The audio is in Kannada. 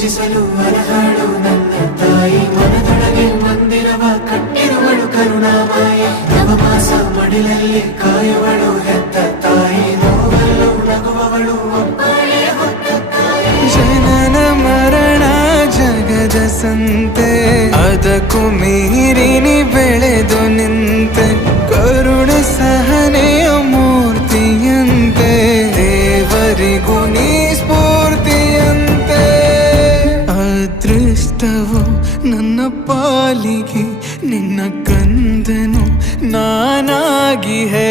ಪೂಜಿಸಲು ಅರ್ಹಳು ನನ್ನ ತಾಯಿ. ಮನದೊಳಗೆ ಮಂದಿರವ ಕಟ್ಟಿರುವಳು ಕರುಣಾಮಾಯಿ. ನವಮಾಸ ಮಡಿಲಲ್ಲಿ ಕಾಯುವಳು ಹೆತ್ತ ತಾಯಿ. ನೋವಲ್ಲೂ ನಗುವವಳು ಒಬ್ಬಳೇ ಹೊತ್ತ ತಾಯಿ. ಜನನ ಮರಣ ಜಗದ ಸಂತೆ, ಅದಕ್ಕೂ ಮೀರಿನಿ ಬೆಳೆದು ನಿಂತೆ. ಕರುಣೆ ಸಹನೆಯ ಮೂರ್ತಿಯಂತೆ, ದೇವರಿಗೂ ನೀ ಸ್ಫೂರ್ತಿಯಂತೆ. ಅದೃಷ್ಟವು ನನ್ನ ಪಾಲಿಗೆ, ನಿನ್ನ ಕಂದನು ನಾನಾಗಿ ಹೇ